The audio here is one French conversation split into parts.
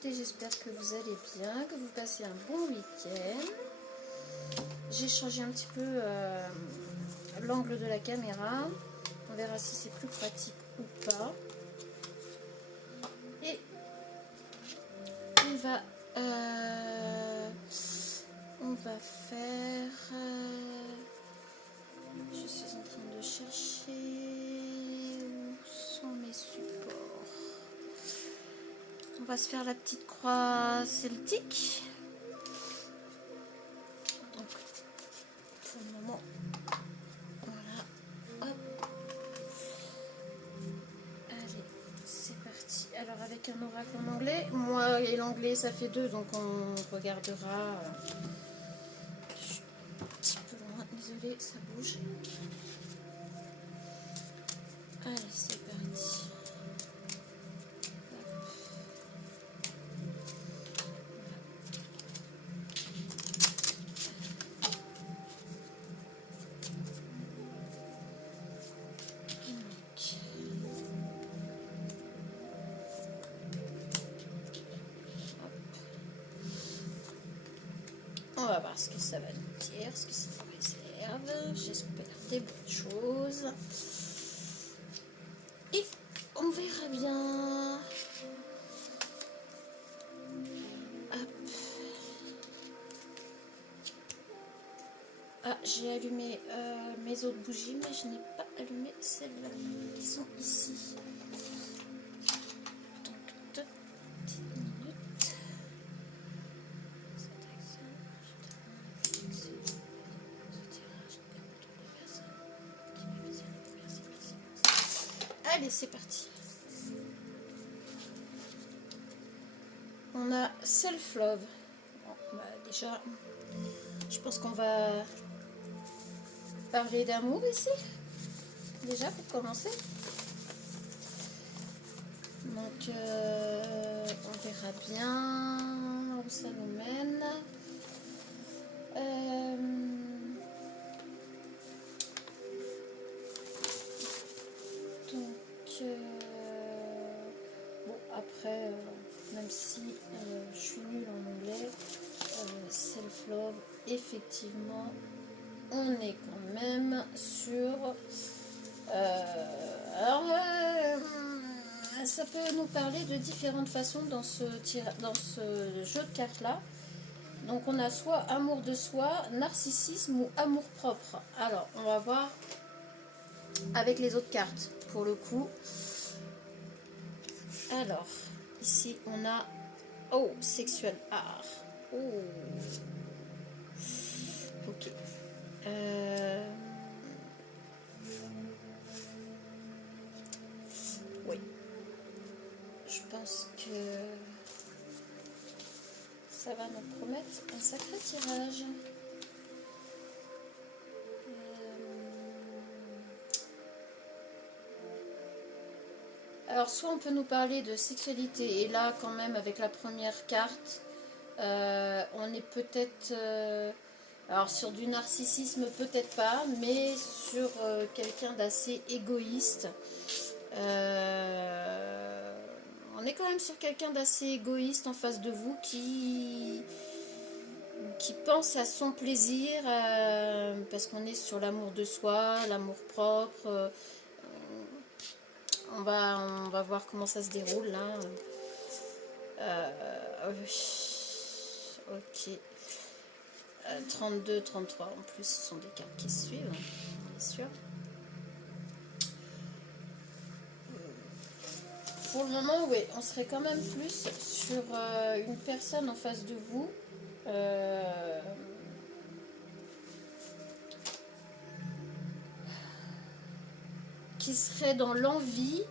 écoutez, j'espère que vous allez bien, que vous passez un bon week-end. J'ai changé un petit peu l'angle de la caméra. On verra si c'est plus pratique ou pas. Et on va faire... je suis en train de chercher où sont mes supports. On va se faire la petite croix celtique. Donc, pour le moment, voilà. Hop. Allez, c'est parti. Alors, avec un oracle en anglais, moi et l'anglais, ça fait 2, donc on regardera. Je suis un petit peu loin, désolée, ça bouge. Allez, c'est parti. On va voir ce que ça va nous dire, ce que ça nous réserve. J'espère des bonnes choses. Et on verra bien. Hop. Ah, j'ai allumé mes autres bougies, mais je n'ai pas allumé celles-là qui sont ici. Donc, 2 petites minutes. Allez, c'est parti. On a self-love. Bon, bah, déjà, je pense qu'on va parler d'amour ici. Déjà, pour commencer. Donc, on verra bien où ça nous mène. Bon, après, même si je suis nulle en anglais, self-love, effectivement, on est quand même sur... alors, ça peut nous parler de différentes façons dans ce jeu de cartes-là. Donc, on a soit amour de soi, narcissisme ou amour propre. Alors, on va voir avec les autres cartes, pour le coup. Alors, ici, on a... Oh, sexuel art. Oh. Ok. Oui. Je pense que ça va nous promettre un sacré tirage. Alors, soit on peut nous parler de sexualité, et là, quand même, avec la première carte, on est peut-être... alors, sur du narcissisme, peut-être pas, mais sur quelqu'un d'assez égoïste. On est quand même sur quelqu'un d'assez égoïste en face de vous qui pense à son plaisir, parce qu'on est sur l'amour de soi, l'amour propre. On va voir comment ça se déroule là. Ok. 32, 33 en plus, ce sont des cartes qui se suivent, bien sûr. Pour le moment, oui, on serait quand même plus sur une personne en face de vous. Qui serait dans l'envie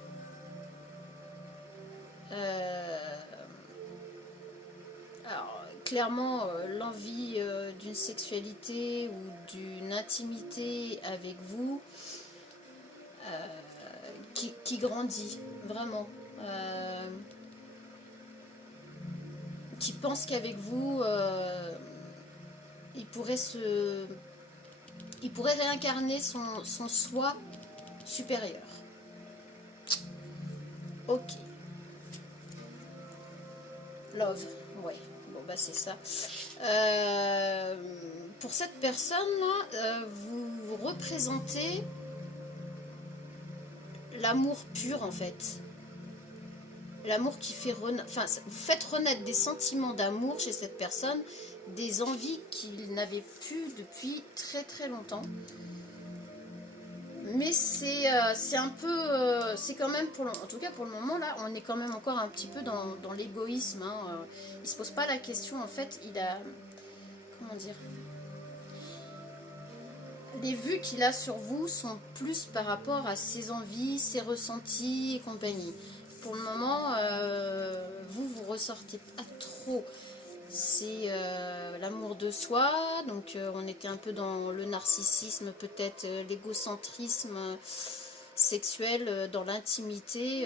alors clairement l'envie d'une sexualité ou d'une intimité avec vous qui grandit vraiment, qui pense qu'avec vous il pourrait réincarner son soi supérieur. Ok. Love, ouais. Bon, bah c'est ça. Pour cette personne-là, vous représentez l'amour pur, en fait. L'amour qui fait renaître... Enfin, vous faites renaître des sentiments d'amour chez cette personne, des envies qu'il n'avait plus depuis très très longtemps. Mais c'est un peu... c'est quand même, en tout cas pour le moment, là, on est quand même encore un petit peu dans l'égoïsme. Hein. Il se pose pas la question, en fait, il a... Comment dire, les vues qu'il a sur vous sont plus par rapport à ses envies, ses ressentis et compagnie. Pour le moment, vous ressortez pas trop. C'est l'amour de soi, donc on était un peu dans le narcissisme, peut-être l'égocentrisme sexuel, dans l'intimité.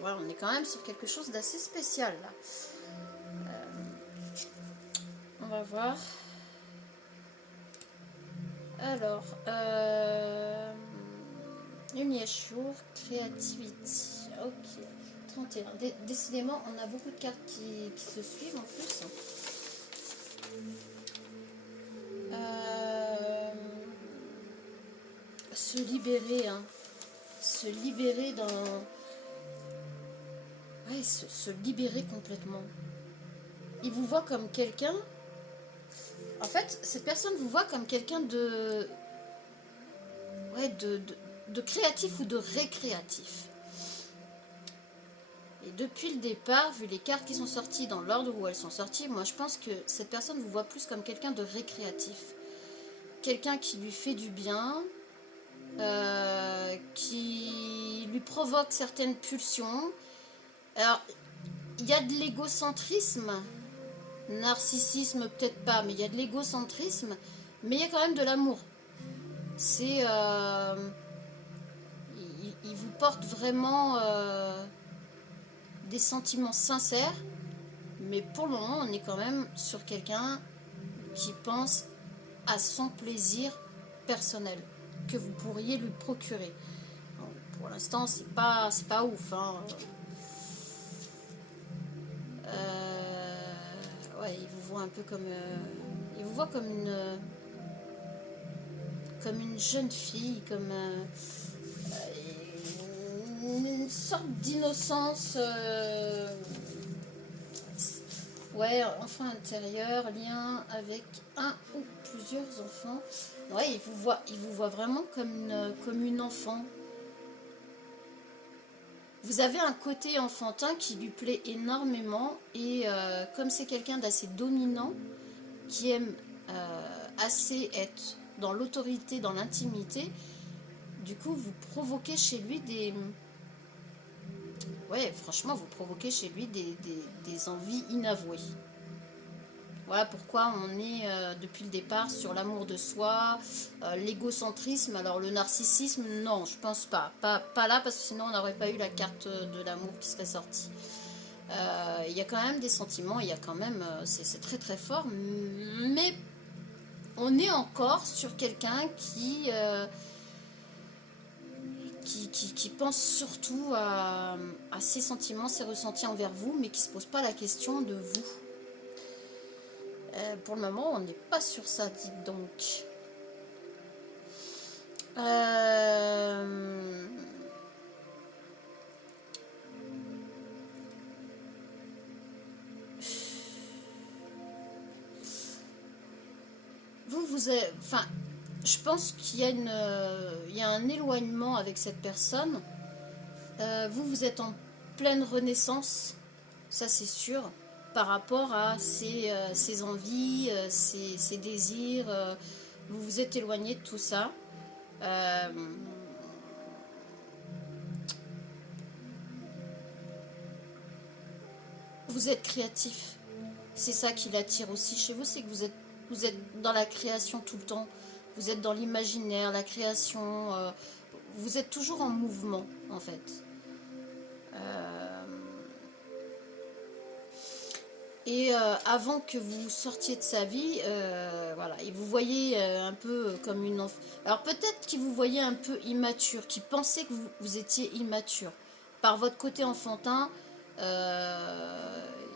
Voilà, on est quand même sur quelque chose d'assez spécial là. On va voir. Alors, Yeshur, Creativity, ok, 31. Décidément, on a beaucoup de cartes qui se suivent en plus. Se libérer, hein. Se libérer dans... Ouais, se libérer complètement. Il vous voit comme quelqu'un... En fait, cette personne vous voit comme quelqu'un de... Ouais, de créatif ou de récréatif. Et depuis le départ, vu les cartes qui sont sorties dans l'ordre où elles sont sorties, moi je pense que cette personne vous voit plus comme quelqu'un de récréatif. Quelqu'un qui lui fait du bien, qui lui provoque certaines pulsions. Alors, il y a de l'égocentrisme, narcissisme peut-être pas, mais il y a de l'égocentrisme, mais il y a quand même de l'amour. C'est... il vous porte vraiment des sentiments sincères, mais pour le moment, on est quand même sur quelqu'un qui pense à son plaisir personnel, que vous pourriez lui procurer. Bon, pour l'instant, c'est pas ouf. Hein. Ouais, il vous voit un peu comme... il vous voit comme une jeune fille, comme une sorte d'innocence. Ouais, enfant intérieur, lien avec un ou plusieurs enfants. Ouais, il vous voit vraiment comme une enfant. Vous avez un côté enfantin qui lui plaît énormément et comme c'est quelqu'un d'assez dominant, qui aime assez être dans l'autorité, dans l'intimité, du coup vous provoquez chez lui des... Ouais, franchement, vous provoquez chez lui des envies inavouées. Voilà pourquoi on est depuis le départ sur l'amour de soi, l'égocentrisme. Alors le narcissisme, non, je pense pas. Pas là, parce que sinon on n'aurait pas eu la carte de l'amour qui serait sortie. Il y a quand même des sentiments, il y a quand même... c'est très très fort, mais on est encore sur quelqu'un qui pense surtout à ses sentiments, ses ressentis envers vous, mais qui ne se pose pas la question de vous. Pour le moment, on n'est pas sur ça, dites donc. Vous êtes... Enfin, je pense qu'il y a il y a un éloignement avec cette personne. Vous êtes en pleine renaissance, ça c'est sûr, par rapport à ses envies, ses désirs. Vous vous êtes éloigné de tout ça. Vous êtes créatif. C'est ça qui l'attire aussi chez vous, c'est que vous êtes dans la création tout le temps. Vous êtes dans l'imaginaire, la création. Vous êtes toujours en mouvement, en fait. Et avant que vous sortiez de sa vie, voilà, et vous voyez un peu comme une enfant. Alors peut-être qu'il vous voyait un peu immature, qu'il pensait que vous étiez immature. Par votre côté enfantin,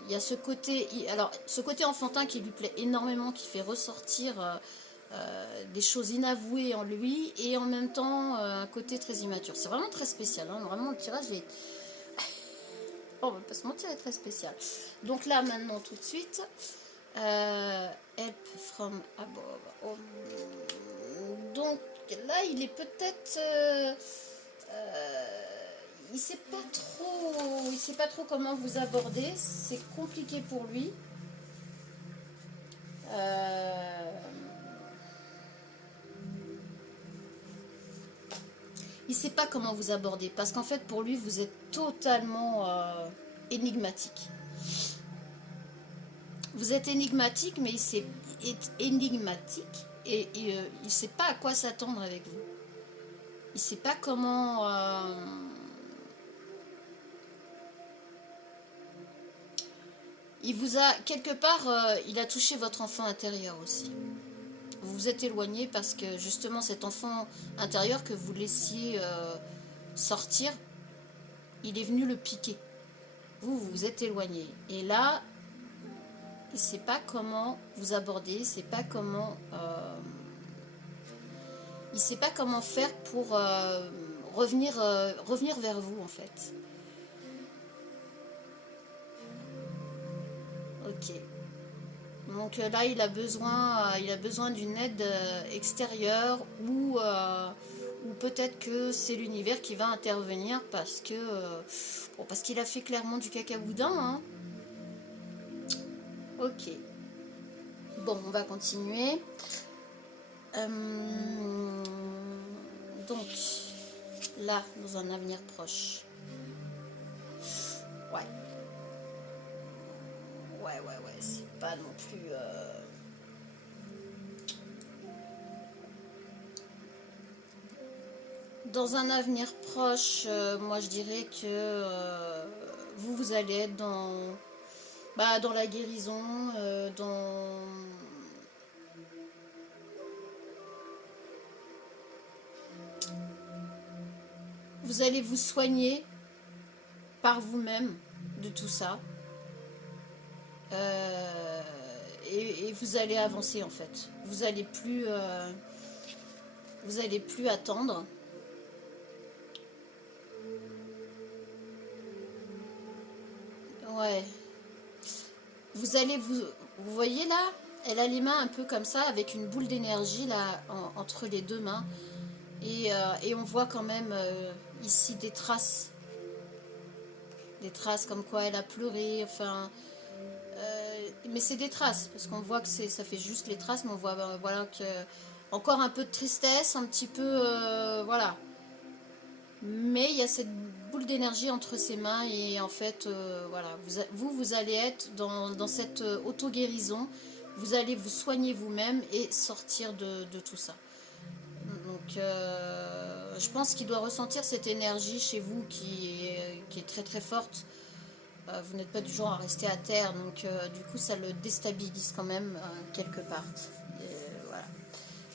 il y a ce côté, alors ce côté enfantin qui lui plaît énormément, qui fait ressortir des choses inavouées en lui, et en même temps un côté très immature. C'est vraiment très spécial, hein. Vraiment le tirage est... on va pas se mentir, il est très spécial. Donc là maintenant tout de suite, help from above. Oh. Donc là il est peut-être... il sait pas trop comment vous aborder, c'est compliqué pour lui. Il sait pas comment vous aborder parce qu'en fait pour lui vous êtes totalement énigmatique. Vous êtes énigmatique, mais il est énigmatique et il sait pas à quoi s'attendre avec vous. Il sait pas comment... il vous a, quelque part, il a touché votre enfant intérieur aussi. Vous vous êtes éloigné parce que justement cet enfant intérieur que vous laissiez sortir, il est venu le piquer. Vous vous êtes éloigné. Et là, il ne sait pas comment vous aborder, il ne sait pas comment... il sait pas comment faire pour revenir vers vous en fait. Ok. Donc là, il a besoin d'une aide extérieure ou peut-être que c'est l'univers qui va intervenir parce que parce qu'il a fait clairement du cacaboudin. Hein. Ok. Bon, on va continuer. Donc là, dans un avenir proche. Ouais. Ouais, c'est pas non plus... Dans un avenir proche, moi je dirais que vous allez être dans la guérison, vous allez vous soigner par vous-même de tout ça. Et vous allez avancer en fait. Vous allez plus attendre. Ouais. Vous voyez là, elle a les mains un peu comme ça avec une boule d'énergie là entre les deux mains et on voit quand même ici des traces comme quoi elle a pleuré. Enfin. Mais c'est des traces parce qu'on voit que ça fait juste les traces, mais on voit voilà que encore un peu de tristesse, un petit peu voilà, mais il y a cette boule d'énergie entre ses mains et en fait voilà, vous allez être dans cette auto-guérison, vous allez vous soigner vous-même et sortir de tout ça. Donc je pense qu'il doit ressentir cette énergie chez vous qui est très très forte. Vous n'êtes pas du genre à rester à terre, donc du coup ça le déstabilise quand même quelque part. Voilà.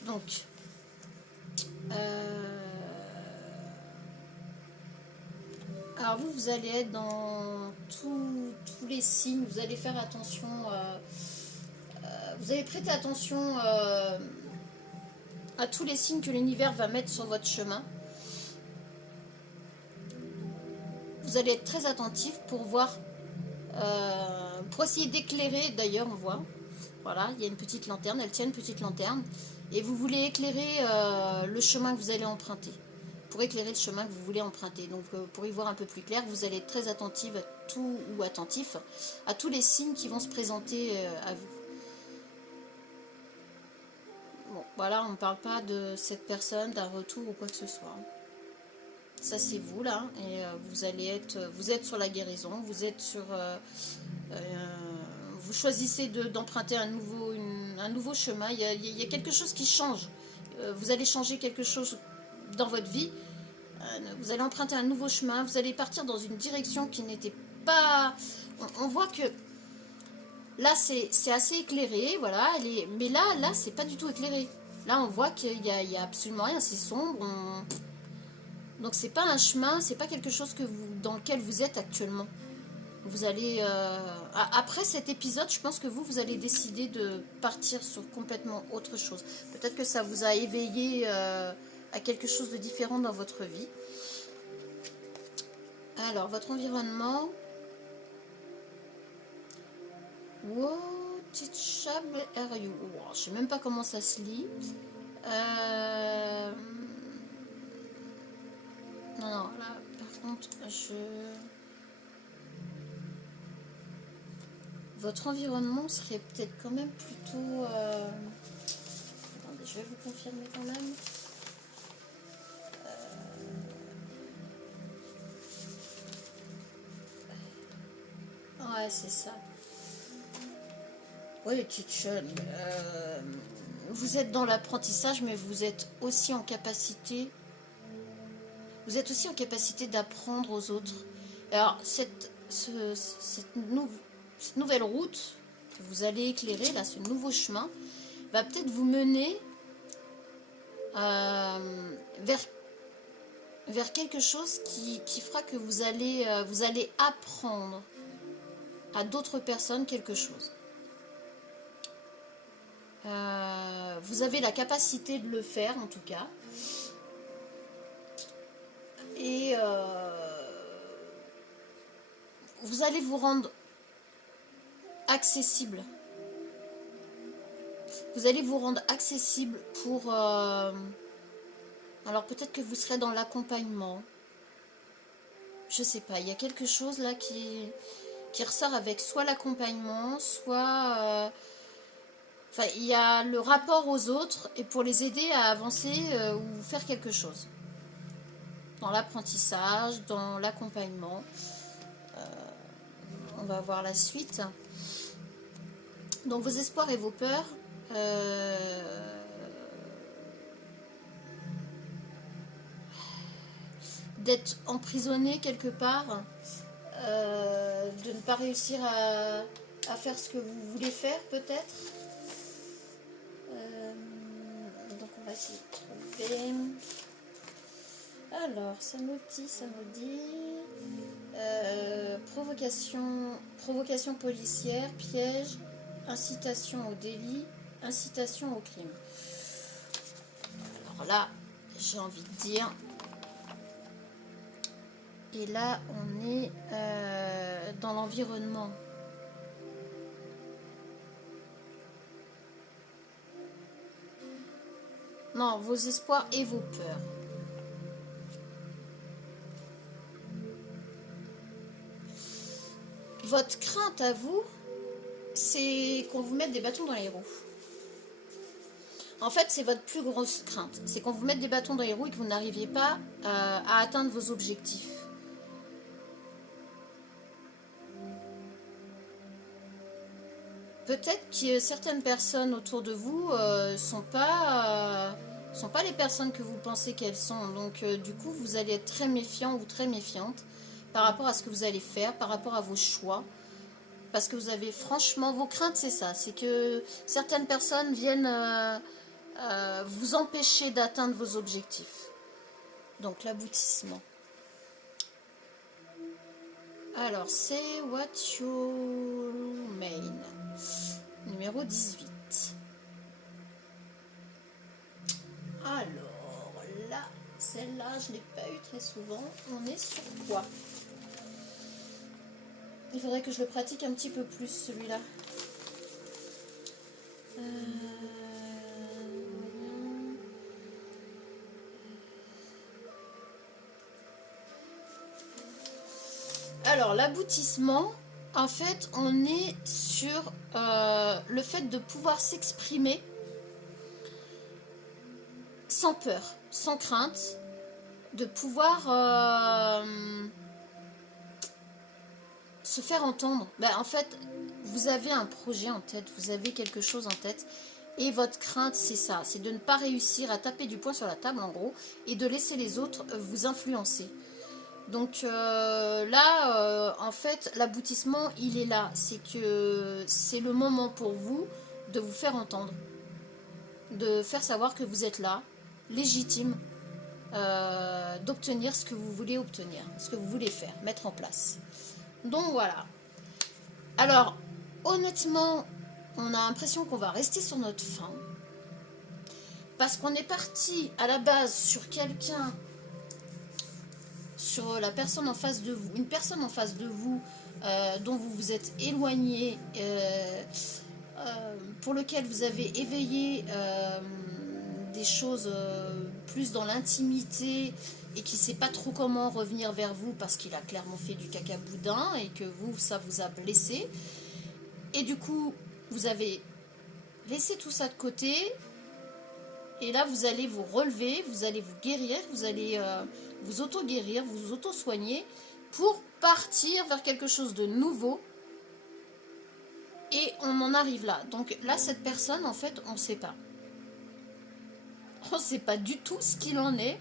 Donc, alors vous allez être dans tous les signes, vous allez faire attention, vous allez prêter attention à tous les signes que l'univers va mettre sur votre chemin. Vous allez être très attentif pour voir, pour essayer d'éclairer, d'ailleurs on voit, voilà, il y a une petite lanterne, elle tient une petite lanterne, et vous voulez éclairer le chemin que vous allez emprunter, pour éclairer le chemin que vous voulez emprunter. Donc pour y voir un peu plus clair, vous allez être très attentif à tous les signes qui vont se présenter à vous. Bon, voilà, on ne parle pas de cette personne, d'un retour ou quoi que ce soit. Ça c'est vous là, et vous êtes sur la guérison, vous êtes sur, vous choisissez d'emprunter un nouveau chemin. Il y a quelque chose qui change. Vous allez changer quelque chose dans votre vie. Vous allez emprunter un nouveau chemin. Vous allez partir dans une direction qui n'était pas. On voit que là c'est assez éclairé, voilà. Mais là c'est pas du tout éclairé. Là on voit qu'il y a absolument rien, c'est sombre. Donc c'est pas un chemin, c'est pas quelque chose dans lequel vous êtes actuellement. Vous allez... après cet épisode, je pense que vous allez décider de partir sur complètement autre chose. Peut-être que ça vous a éveillé à quelque chose de différent dans votre vie. Alors, votre environnement... What teachable are you? Oh, je sais même pas comment ça se lit. Non, non, là, par contre, votre environnement serait peut-être quand même plutôt... Attendez, je vais vous confirmer quand même. Ouais, c'est ça. Oui, teacher. Vous êtes dans l'apprentissage, mais vous êtes aussi en capacité... Vous êtes aussi en capacité d'apprendre aux autres. Alors, cette nouvelle route que vous allez éclairer, là, ce nouveau chemin, va peut-être vous mener vers quelque chose qui fera que vous allez apprendre à d'autres personnes quelque chose. Vous avez la capacité de le faire, en tout cas. Et vous allez vous rendre accessible. Vous allez vous rendre accessible pour... alors peut-être que vous serez dans l'accompagnement. Je sais pas, il y a quelque chose là qui ressort avec soit l'accompagnement, soit... Enfin, il y a le rapport aux autres et pour les aider à avancer ou faire quelque chose. Dans l'apprentissage, dans l'accompagnement. On va voir la suite. Donc vos espoirs et vos peurs. D'être emprisonné quelque part. De ne pas réussir à faire ce que vous voulez faire peut-être. Donc on va essayer de trouver... Alors, ça me dit provocation policière, piège, incitation au délit, incitation au crime. Alors là, j'ai envie de dire... Et là, on est dans l'environnement. Non, vos espoirs et vos peurs. Votre crainte à vous, c'est qu'on vous mette des bâtons dans les roues. En fait, c'est votre plus grosse crainte. C'est qu'on vous mette des bâtons dans les roues et que vous n'arriviez pas à atteindre vos objectifs. Peut-être que certaines personnes autour de vous sont pas les personnes que vous pensez qu'elles sont. Donc, du coup, vous allez être très méfiant ou très méfiante par rapport à ce que vous allez faire, par rapport à vos choix. Parce que vous avez, franchement, vos craintes, c'est ça. C'est que certaines personnes viennent vous empêcher d'atteindre vos objectifs. Donc, l'aboutissement. Alors, c'est What You Main. Numéro 18. Alors, là, celle-là, je ne l'ai pas eu très souvent. On est sur quoi? Il faudrait que je le pratique un petit peu plus, celui-là. Alors, l'aboutissement, en fait, on est sur le fait de pouvoir s'exprimer sans peur, sans crainte, de pouvoir se faire entendre. En fait, vous avez un projet en tête, vous avez quelque chose en tête, et votre crainte, c'est ça, c'est de ne pas réussir à taper du poing sur la table, en gros, et de laisser les autres vous influencer. Donc là, en fait, l'aboutissement, il est là. C'est que c'est le moment pour vous de vous faire entendre, de faire savoir que vous êtes là, légitime, d'obtenir ce que vous voulez obtenir, ce que vous voulez faire, mettre en place. Donc voilà, Alors, honnêtement, on a l'impression qu'on va rester sur notre faim. Parce qu'on est parti à la base sur quelqu'un, sur la personne en face de vous, une personne en face de vous dont vous vous êtes éloigné, pour lequel vous avez éveillé des choses plus dans l'intimité et qui ne sait pas trop comment revenir vers vous parce qu'il a clairement fait du caca boudin et que vous, ça vous a blessé. Et du coup, vous avez laissé tout ça de côté. Et là, vous allez vous relever, vous allez vous guérir, vous allez vous auto-guérir, vous auto-soigner pour partir vers quelque chose de nouveau. Et on en arrive là. Donc là, cette personne, en fait, on ne sait pas. On ne sait pas du tout ce qu'il en est.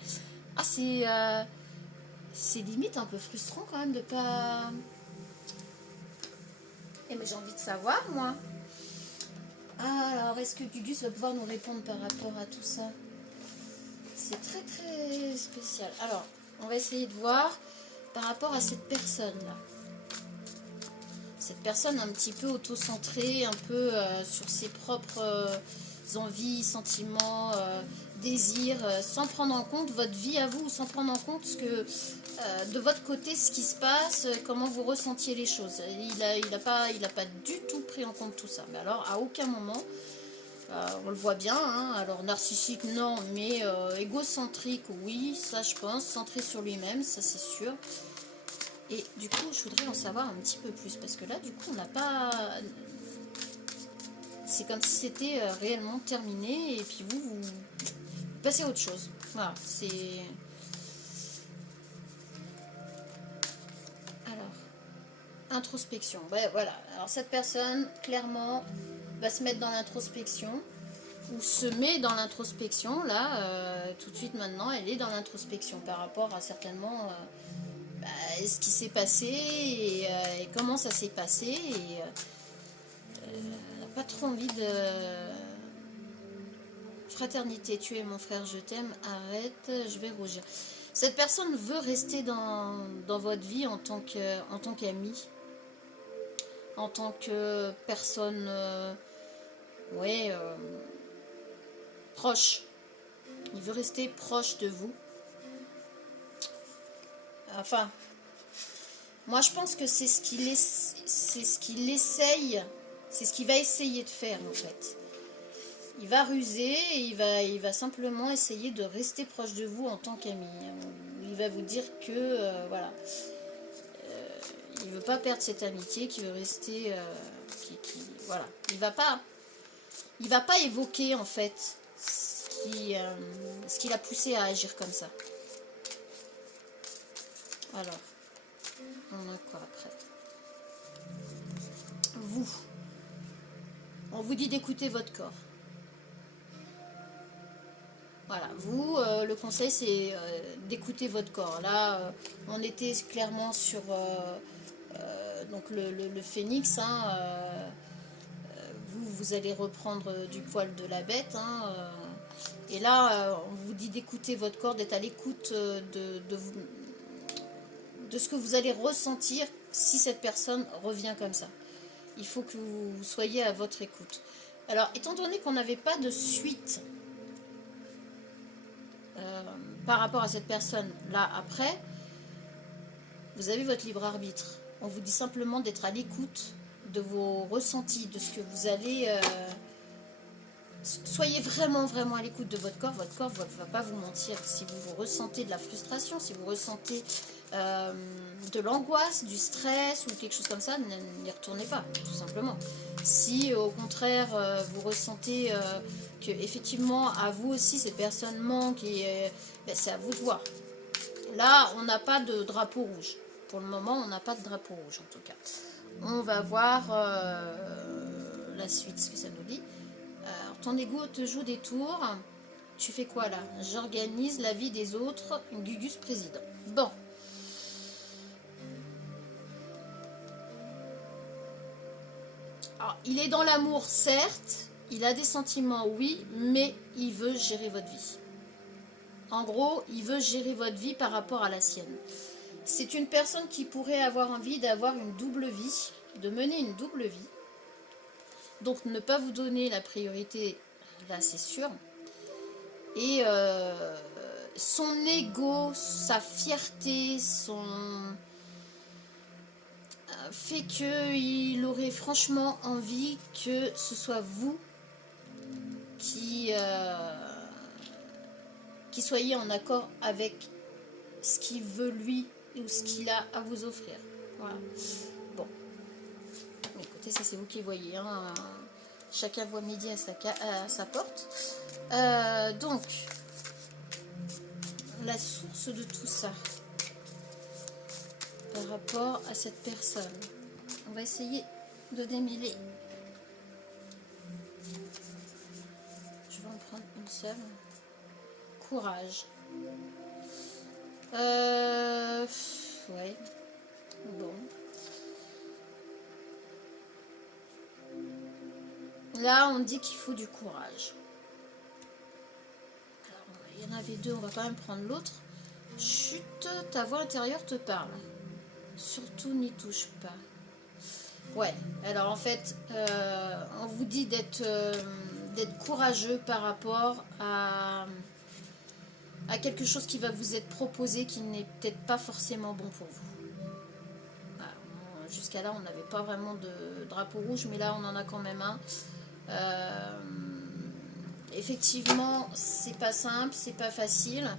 Ah, c'est limite un peu frustrant quand même de pas... Eh mais j'ai envie de savoir, moi. Ah, alors, est-ce que Gugus va pouvoir nous répondre par rapport à tout ça? C'est très très spécial. Alors, on va essayer de voir par rapport à cette personne-là. Cette personne un petit peu auto-centrée, un peu sur ses propres envies, sentiments, désirs, sans prendre en compte votre vie à vous, sans prendre en compte ce que, de votre côté ce qui se passe, comment vous ressentiez les choses. Il a pas du tout pris en compte tout ça. Mais alors, à aucun moment... on le voit bien, hein. Alors narcissique non, mais égocentrique oui, ça je pense, centré sur lui-même, ça c'est sûr. Et du coup je voudrais en savoir un petit peu plus, parce que là du coup on n'a pas... C'est comme si c'était réellement terminé, et puis vous passez à autre chose. Voilà, c'est... Alors, introspection, ouais voilà, alors cette personne clairement va se mettre dans l'introspection, ou se met dans l'introspection, là, tout de suite maintenant, elle est dans l'introspection par rapport à certainement ce qui s'est passé et comment ça s'est passé. Et elle n'a pas trop envie de... Fraternité, tu es mon frère, je t'aime, arrête, je vais rougir. Cette personne veut rester dans votre vie en tant qu'ami, en tant que personne... ouais... proche. Il veut rester proche de vous. Enfin, moi je pense que c'est ce qu'il essaye, c'est ce qu'il va essayer de faire en fait. Il va ruser et il va simplement essayer de rester proche de vous en tant qu'ami. Il va vous dire que voilà, il veut pas perdre cette amitié, qu'il veut rester, voilà, il va pas évoquer en fait ce qui l'a poussé à agir comme ça. Alors, on a quoi après? Vous. On vous dit d'écouter votre corps. Voilà, vous, le conseil c'est d'écouter votre corps. Là, on était clairement sur donc le phénix. Hein, vous allez reprendre du poil de la bête. Hein, et là, on vous dit d'écouter votre corps, d'être à l'écoute de ce que vous allez ressentir si cette personne revient comme ça. Il faut que vous soyez à votre écoute. Alors, étant donné qu'on n'avait pas de suite par rapport à cette personne là après, vous avez votre libre arbitre. On vous dit simplement d'être à l'écoute de vos ressentis, de ce que vous allez... soyez vraiment vraiment à l'écoute de votre corps ne va pas vous mentir. Si vous ressentez de la frustration, si vous ressentez de l'angoisse, du stress ou quelque chose comme ça, n'y retournez pas, tout simplement. Si au contraire vous ressentez que effectivement à vous aussi cette personne manque, et c'est à vous de voir. Là on n'a pas de drapeau rouge, pour le moment on n'a pas de drapeau rouge en tout cas. On va voir la suite, ce que ça nous dit. Alors, ton ego te joue des tours. Tu fais quoi là? J'organise la vie des autres. Gugus président. Bon. Alors, il est dans l'amour, certes. Il a des sentiments, oui. Mais il veut gérer votre vie. En gros, il veut gérer votre vie par rapport à la sienne. C'est une personne qui pourrait avoir envie d'avoir une double vie. de mener une double vie. Donc ne pas vous donner la priorité, là c'est sûr. Et son ego, sa fierté, fait qu'il aurait franchement envie que ce soit vous qui soyez en accord avec ce qu'il veut lui ou ce qu'il a à vous offrir. Voilà. Bon. Écoutez, ça c'est vous qui voyez. Hein. Chacun voit midi à sa porte. Donc, la source de tout ça par rapport à cette personne. On va essayer de démêler. Je vais en prendre une seule. Courage. Ouais. Bon. Là, on dit qu'il faut du courage. Alors, il y en avait deux, on va quand même prendre l'autre. Chut, ta voix intérieure te parle. Surtout n'y touche pas. Ouais, alors en fait, on vous dit d'être courageux par rapport à quelque chose qui va vous être proposé qui n'est peut-être pas forcément bon pour vous. Jusqu'à là, on n'avait pas vraiment de drapeau rouge, mais là, on en a quand même un. Effectivement, c'est pas simple, c'est pas facile.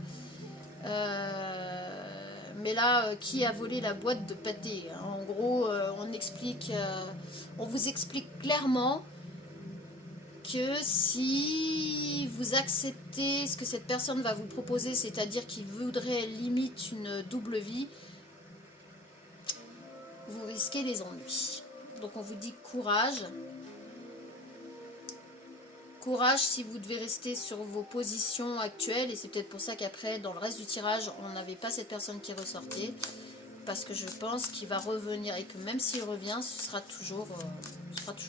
Mais là, qui a volé la boîte de pâté? En gros, on vous explique clairement que si vous acceptez ce que cette personne va vous proposer, c'est-à-dire qu'il voudrait limite une double vie, vous risquez les ennuis. Donc on vous dit courage. Courage si vous devez rester sur vos positions actuelles, et c'est peut-être pour ça qu'après, dans le reste du tirage, on n'avait pas cette personne qui ressortait, parce que je pense qu'il va revenir, et que même s'il revient, ce sera toujours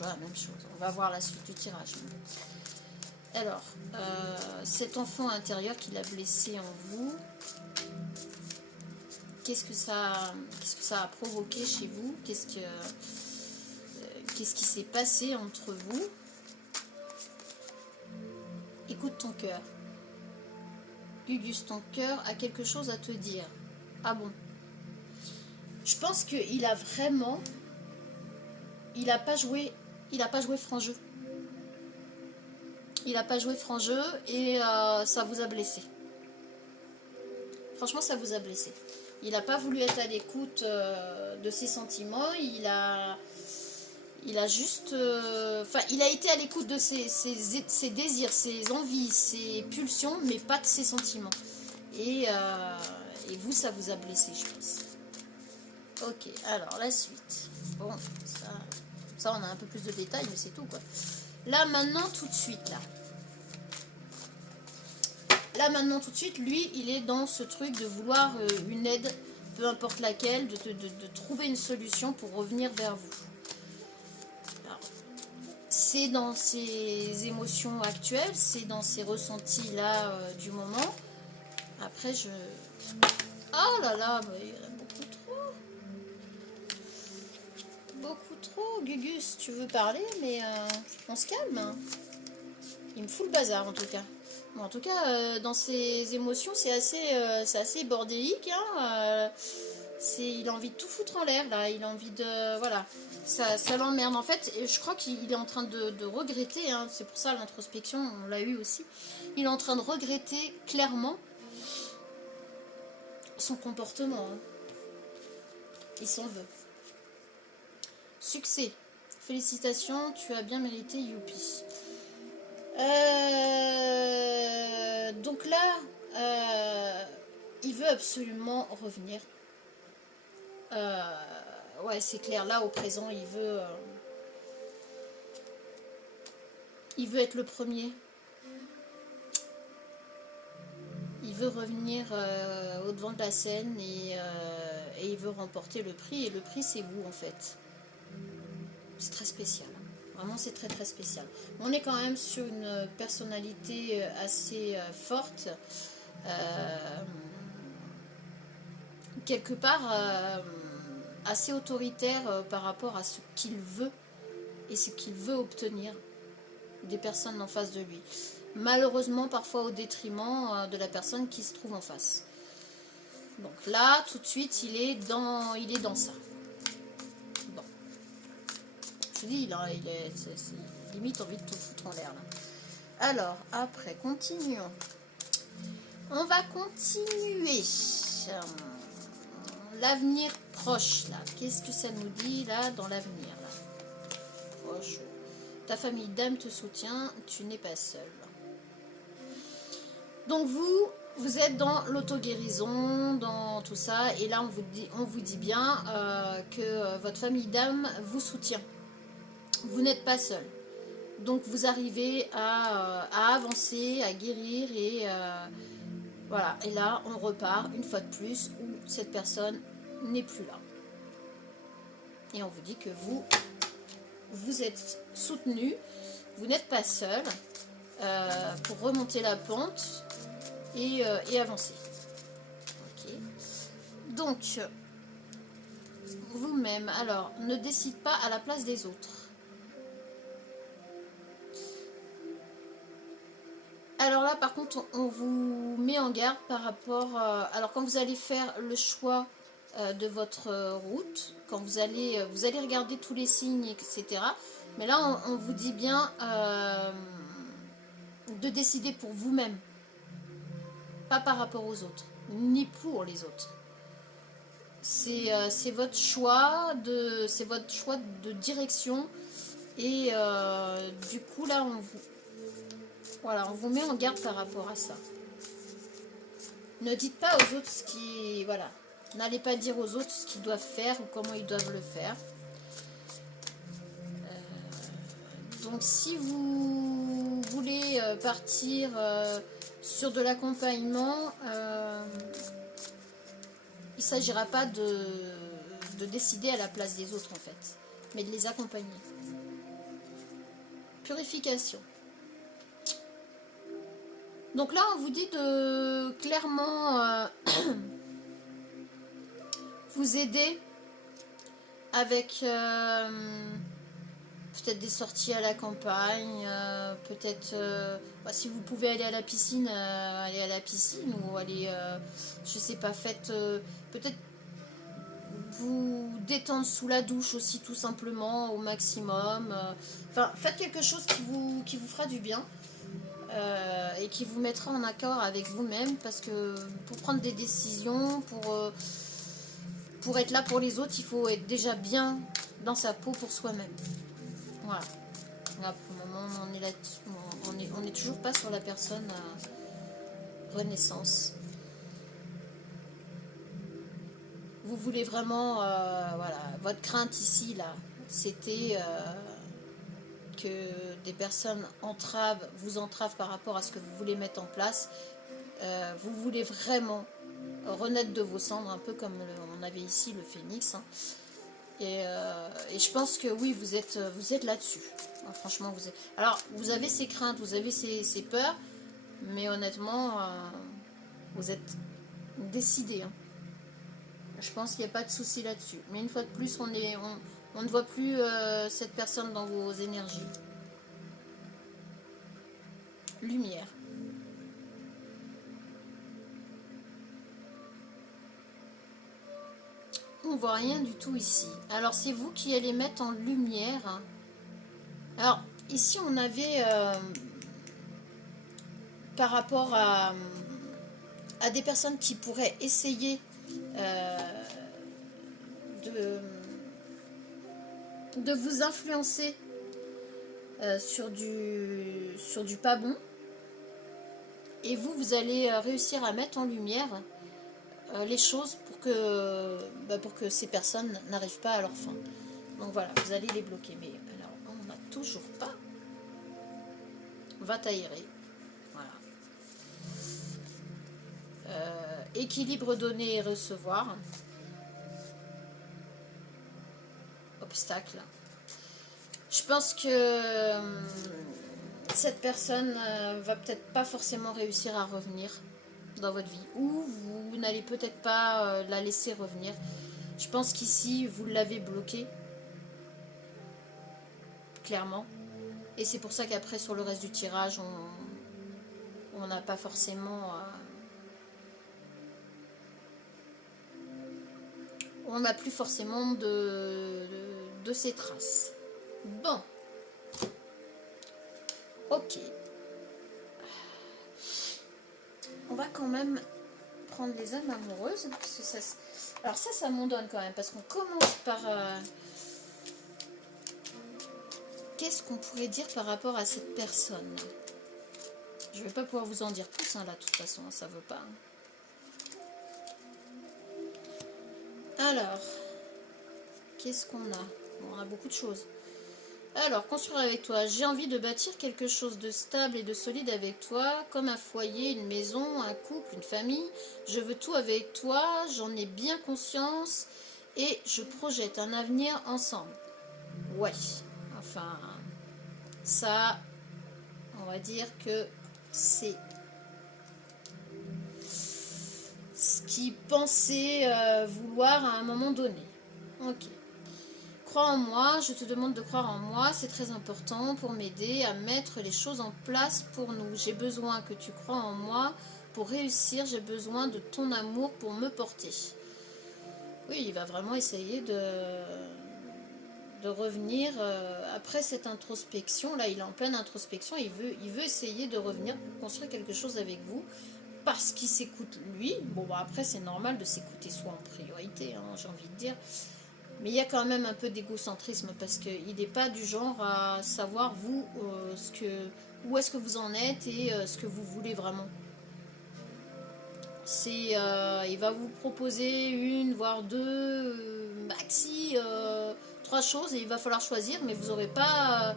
la même chose. On va voir la suite du tirage. Alors, cet enfant intérieur qui l'a blessé en vous, qu'est-ce que ça a provoqué chez vous? Qu'est-ce qui s'est passé entre vous? Écoute ton cœur. Gugus, ton cœur a quelque chose à te dire. Ah bon? Je pense qu'il a vraiment... Il n'a pas joué franc jeu. Il n'a pas joué franc jeu et ça vous a blessé. Franchement, ça vous a blessé. Il n'a pas voulu être à l'écoute de ses sentiments. Il a juste... il a été à l'écoute de ses désirs, ses envies, ses pulsions, mais pas de ses sentiments. Et vous, ça vous a blessé, je pense. Ok, alors la suite. Bon, ça on a un peu plus de détails, mais c'est tout, quoi. Là, maintenant, tout de suite, là. Là, maintenant, tout de suite, lui, il est dans ce truc de vouloir une aide, peu importe laquelle, de trouver une solution pour revenir vers vous. C'est dans ses émotions actuelles, c'est dans ses ressentis là du moment. Après, oh là là, bah, il y en a beaucoup trop. Beaucoup trop. Gugus, tu veux parler, mais on se calme. Hein. Il me fout le bazar en tout cas. Bon, en tout cas, dans ses émotions, c'est assez bordélique. Hein, il a envie de tout foutre en l'air là. Il a envie de... Voilà. Ça l'emmerde en fait. Et je crois qu'il est en train de regretter. Hein, c'est pour ça l'introspection, on l'a eu aussi. Il est en train de regretter clairement son comportement. Hein. Il s'en veut. Succès. Félicitations, tu as bien mérité, youpi. Donc là, il veut absolument revenir. Ouais, c'est clair. Là, au présent, il veut être le premier. Il veut revenir au devant de la scène et il veut remporter le prix. Et le prix, c'est vous, en fait. C'est très spécial. Vraiment, c'est très, très spécial. On est quand même sur une personnalité assez forte. Quelque part... assez autoritaire par rapport à ce qu'il veut et ce qu'il veut obtenir des personnes en face de lui. Malheureusement, parfois au détriment de la personne qui se trouve en face. Donc là, tout de suite, il est dans ça. Bon. Je vous dis, c'est limite envie de tout foutre en l'air là. Alors, après, continuons. On va continuer. L'avenir proche, là. Qu'est-ce que ça nous dit, là, dans l'avenir, là? Proche. Ta famille d'âme te soutient, tu n'es pas seul. Donc, vous êtes dans l'auto-guérison, dans tout ça. Et là, on vous dit bien que votre famille d'âme vous soutient. Vous n'êtes pas seul. Donc, vous arrivez à avancer, à guérir et... voilà, et là on repart une fois de plus où cette personne n'est plus là. Et on vous dit que vous êtes soutenu, vous n'êtes pas seul pour remonter la pente et avancer. Ok. Donc, vous-même, alors, ne décide pas à la place des autres. Alors là, par contre, on vous met en garde par rapport... alors, quand vous allez faire le choix de votre route, quand vous allez regarder tous les signes, etc. Mais là, on vous dit bien de décider pour vous-même. Pas par rapport aux autres, ni pour les autres. C'est votre choix de direction. Et du coup, là, on vous met en garde par rapport à ça. Ne dites pas aux autres ce qui... Voilà. N'allez pas dire aux autres ce qu'ils doivent faire ou comment ils doivent le faire. Donc si vous voulez partir sur de l'accompagnement, il ne s'agira pas de décider à la place des autres en fait, mais de les accompagner. Purification. Donc là, on vous dit de clairement vous aider avec peut-être des sorties à la campagne, peut-être si vous pouvez aller à la piscine, allez à la piscine ou aller, je sais pas, faites peut-être vous détendre sous la douche aussi tout simplement au maximum. Enfin, faites quelque chose qui vous fera du bien. Et qui vous mettra en accord avec vous-même parce que pour prendre des décisions, pour être là pour les autres, il faut être déjà bien dans sa peau pour soi-même. Voilà. Là, pour le moment, on est toujours pas sur la personne renaissance. Vous voulez vraiment, voilà, votre crainte ici, là, c'était... que des personnes vous entravent par rapport à ce que vous voulez mettre en place. Vous voulez vraiment renaître de vos cendres, un peu comme on avait ici le phénix. Hein. Et je pense que oui, vous êtes là-dessus. Franchement, vous êtes... Alors, vous avez ces craintes, vous avez ces peurs, mais honnêtement, vous êtes décidé. Hein. Je pense qu'il n'y a pas de souci là-dessus. Mais une fois de plus, on ne voit plus cette personne dans vos énergies. Lumière. On voit rien du tout ici. Alors c'est vous qui allez mettre en lumière. Alors ici on avait par rapport à des personnes qui pourraient essayer de vous influencer sur du pas bon. Et vous allez réussir à mettre en lumière les choses pour que ces personnes n'arrivent pas à leur fin. Donc voilà, vous allez les bloquer. Mais alors, on n'a toujours pas. Va t'aérer. Voilà. Équilibre donner et recevoir. Obstacle. Je pense que cette personne va peut-être pas forcément réussir à revenir dans votre vie, ou vous n'allez peut-être pas la laisser revenir. Je pense qu'ici, vous l'avez bloqué. Clairement. Et c'est pour ça qu'après, sur le reste du tirage, on n'a pas forcément... on n'a plus forcément de ces traces. Bon. Ok. On va quand même prendre les âmes amoureuses. Parce que ça, alors ça m'en donne quand même. Parce qu'on commence par... qu'est-ce qu'on pourrait dire par rapport à cette personne? Je ne vais pas pouvoir vous en dire plus, hein, là, de toute façon, ça ne veut pas. Alors, qu'est-ce qu'on a? Bon, on a beaucoup de choses. Alors, construire avec toi. J'ai envie de bâtir quelque chose de stable et de solide avec toi, comme un foyer, une maison, un couple, une famille. Je veux tout avec toi, j'en ai bien conscience et je projette un avenir ensemble. Ouais, enfin, ça, on va dire que c'est ce qu'il pensait vouloir à un moment donné. Ok. Crois en moi, je te demande de croire en moi, c'est très important pour m'aider à mettre les choses en place pour nous. J'ai besoin que tu crois en moi pour réussir, j'ai besoin de ton amour pour me porter. Oui, il va vraiment essayer de revenir après cette introspection. Là, il est en pleine introspection, il veut essayer de revenir pour construire quelque chose avec vous. Parce qu'il s'écoute lui. Bon, bah après, c'est normal de s'écouter soi en priorité, hein, j'ai envie de dire. Mais il y a quand même un peu d'égocentrisme parce qu'il n'est pas du genre à savoir, vous, où est-ce que vous en êtes et ce que vous voulez vraiment. Il va vous proposer une, voire deux, maxi, 3 choses et il va falloir choisir, mais vous n'allez pas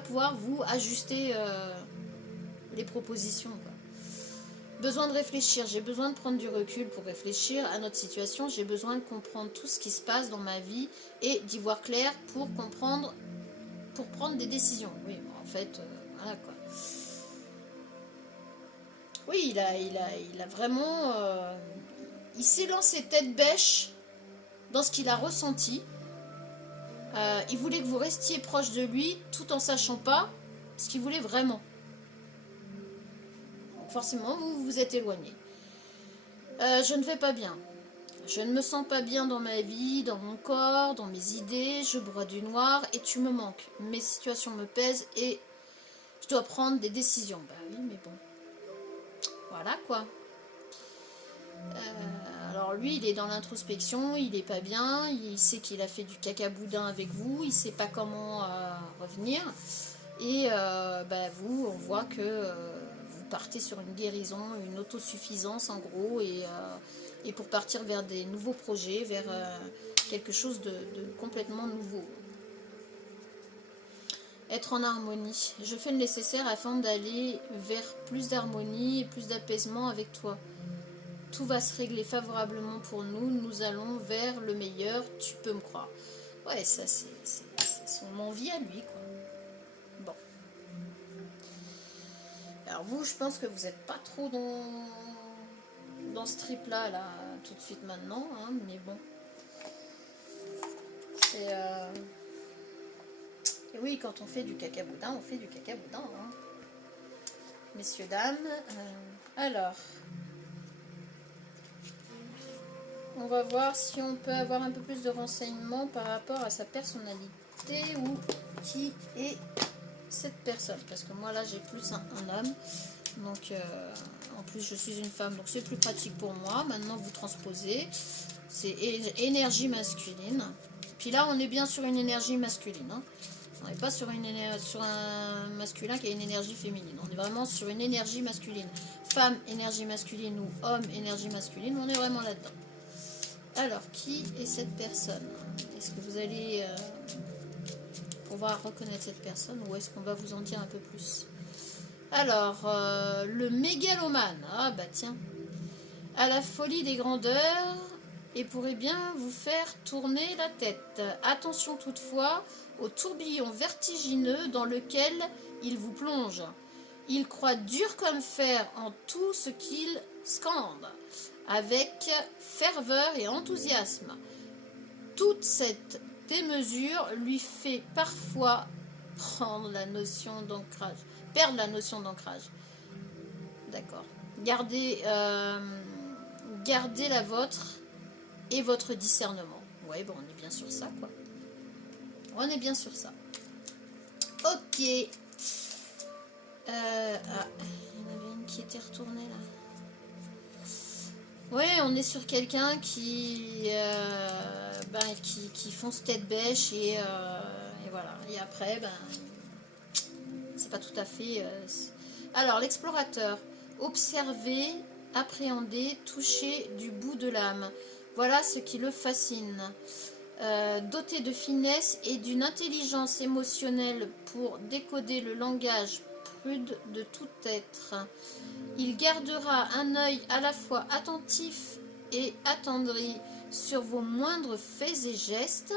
pouvoir vous ajuster les propositions, quoi. Besoin de réfléchir, j'ai besoin de prendre du recul pour réfléchir à notre situation, j'ai besoin de comprendre tout ce qui se passe dans ma vie et d'y voir clair pour prendre des décisions. Oui, bon, en fait, voilà quoi. Oui, il a vraiment... il s'est lancé tête bêche dans ce qu'il a ressenti. Il voulait que vous restiez proche de lui tout en sachant pas ce qu'il voulait vraiment. Donc forcément, vous vous êtes éloigné. Je ne vais pas bien. Je ne me sens pas bien dans ma vie, dans mon corps, dans mes idées. Je broie du noir et tu me manques. Mes situations me pèsent et je dois prendre des décisions. Bah oui, mais bon. Voilà quoi. Alors lui, il est dans l'introspection, il est pas bien. Il sait qu'il a fait du caca-boudin avec vous. Il sait pas comment revenir. Et vous, on voit que vous partez sur une guérison, une autosuffisance en gros, et pour partir vers des nouveaux projets, vers quelque chose de complètement nouveau. Être en harmonie. Je fais le nécessaire afin d'aller vers plus d'harmonie et plus d'apaisement avec toi. Tout va se régler favorablement pour nous. Nous allons vers le meilleur. Tu peux me croire. Ouais, ça c'est son envie à lui, quoi. Bon. Alors vous, je pense que vous n'êtes pas trop dans ce trip-là, là, tout de suite maintenant, hein, mais bon. C'est... Et oui, quand on fait du caca-boudin, on fait du caca-boudin, hein. Messieurs, dames. Alors... On va voir si on peut avoir un peu plus de renseignements par rapport à sa personnalité ou qui est cette personne. Parce que moi là j'ai plus un homme. Donc en plus je suis une femme. Donc c'est plus pratique pour moi. Maintenant vous transposez. C'est énergie masculine. Puis là on est bien sur une énergie masculine. Hein. On n'est pas sur un masculin qui a une énergie féminine. On est vraiment sur une énergie masculine. Femme, énergie masculine ou homme, énergie masculine. On est vraiment là-dedans. Alors, qui est cette personne? Est-ce que vous allez pouvoir reconnaître cette personne ou est-ce qu'on va vous en dire un peu plus? Alors, le mégalomane. Ah bah tiens. À la folie des grandeurs et pourrait bien vous faire tourner la tête. Attention toutefois au tourbillon vertigineux dans lequel il vous plonge. Il croit dur comme fer en tout ce qu'il scande, avec ferveur et enthousiasme. toute cette démesure lui fait parfois prendre la notion d'ancrage, perdre la notion d'ancrage. D'accord. Gardez la vôtre et votre discernement. Ouais, bon, on est bien sur ça, quoi. On est bien sur ça. Ok. Il y en avait une qui était retournée, là. Ouais, on est sur quelqu'un qui fonce tête bêche et voilà. Et après, c'est pas tout à fait... Alors, l'explorateur. Observer, appréhender, toucher du bout de l'âme. Voilà ce qui le fascine. Doté de finesse et d'une intelligence émotionnelle pour décoder le langage prude de tout être. Il gardera un œil à la fois attentif et attendri sur vos moindres faits et gestes.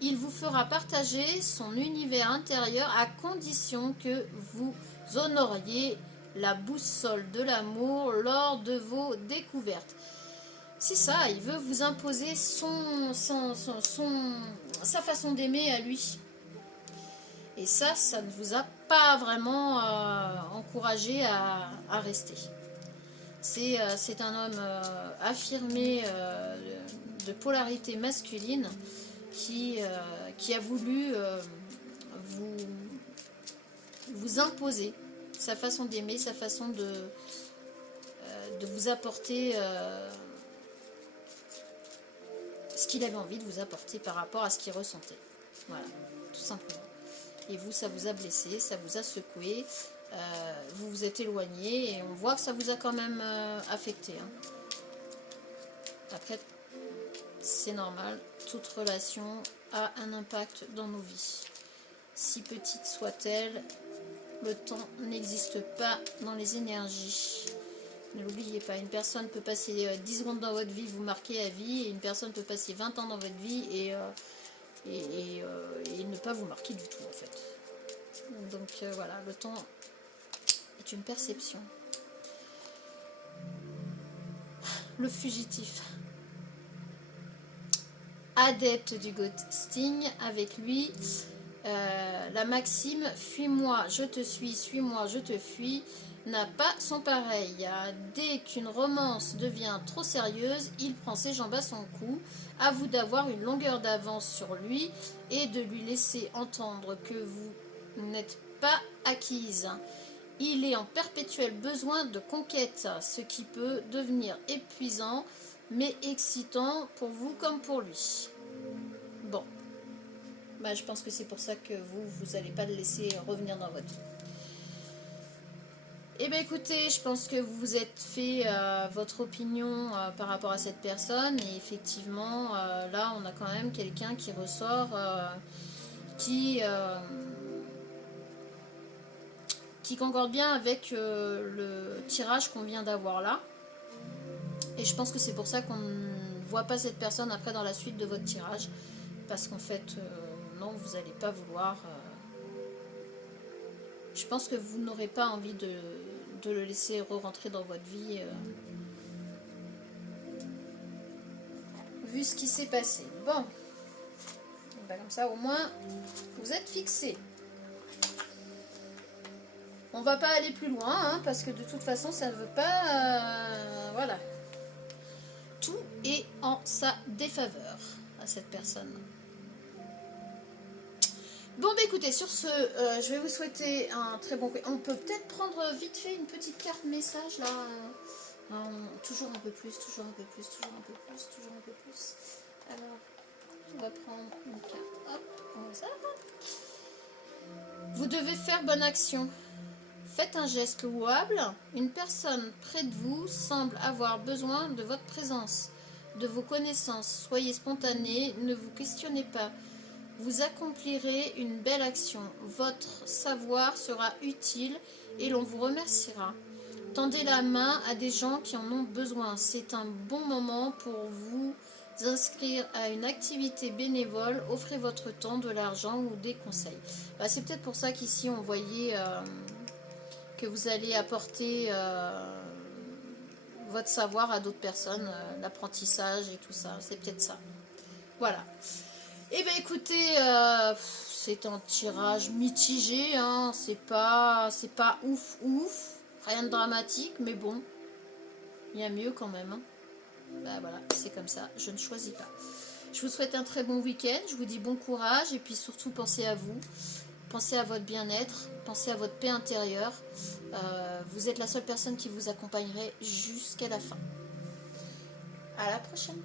Il vous fera partager son univers intérieur à condition que vous honoriez la boussole de l'amour lors de vos découvertes. C'est ça, il veut vous imposer sa façon d'aimer à lui. Et ça ne vous a pas vraiment encouragé à rester. C'est un homme affirmé de polarité masculine qui a voulu vous imposer sa façon d'aimer, sa façon de vous apporter ce qu'il avait envie de vous apporter par rapport à ce qu'il ressentait. Voilà, tout simplement. Et vous, ça vous a blessé, ça vous a secoué, vous vous êtes éloigné et on voit que ça vous a quand même affecté. Hein. Après, c'est normal, toute relation a un impact dans nos vies. Si petite soit-elle, le temps n'existe pas dans les énergies. Ne l'oubliez pas, une personne peut passer 10 secondes dans votre vie, vous marquer à vie, et une personne peut passer 20 ans dans votre vie et ne pas vous marquer du tout en fait. Donc voilà, le temps est une perception. Le fugitif. Adepte du ghosting, avec lui, la maxime « Fuis-moi, je te suis, suis-moi, je te fuis » n'a pas son pareil. Dès qu'une romance devient trop sérieuse, il prend ses jambes à son cou. À vous d'avoir une longueur d'avance sur lui et de lui laisser entendre que vous n'êtes pas acquise. Il est en perpétuel besoin de conquête, ce qui peut devenir épuisant mais excitant pour vous comme pour lui. Bon, je pense que c'est pour ça que vous n'allez pas le laisser revenir dans votre vie. Eh bien écoutez, je pense que vous vous êtes fait votre opinion par rapport à cette personne et effectivement là on a quand même quelqu'un qui ressort qui concorde bien avec le tirage qu'on vient d'avoir là et je pense que c'est pour ça qu'on ne voit pas cette personne après dans la suite de votre tirage parce qu'en fait non, vous n'allez pas vouloir je pense que vous n'aurez pas envie de le laisser re-rentrer dans votre vie vu ce qui s'est passé. Bon, comme ça au moins vous êtes fixés. On va pas aller plus loin hein, parce que de toute façon ça ne veut pas voilà, tout est en sa défaveur à cette personne. Bon écoutez, sur ce, je vais vous souhaiter un très bon... On peut peut-être prendre vite fait une petite carte message là. Toujours un peu plus, toujours un peu plus, toujours un peu plus, toujours un peu plus. Alors, on va prendre une carte. Hop, comme ça. Vous devez faire bonne action. Faites un geste louable. Une personne près de vous semble avoir besoin de votre présence, de vos connaissances. Soyez spontané, ne vous questionnez pas. Vous accomplirez une belle action. Votre savoir sera utile et l'on vous remerciera. Tendez la main à des gens qui en ont besoin. C'est un bon moment pour vous inscrire à une activité bénévole. Offrez votre temps, de l'argent ou des conseils. C'est peut-être pour ça qu'ici on voyait que vous allez apporter votre savoir à d'autres personnes, l'apprentissage et tout ça. C'est peut-être ça. Voilà. Et bien écoutez, c'est un tirage mitigé, hein. C'est pas ouf ouf, rien de dramatique, mais bon, il y a mieux quand même, hein. Bah voilà, c'est comme ça, je ne choisis pas. Je vous souhaite un très bon week-end, je vous dis bon courage, et puis surtout pensez à vous, pensez à votre bien-être, pensez à votre paix intérieure. Vous êtes la seule personne qui vous accompagnerait jusqu'à la fin. À la prochaine.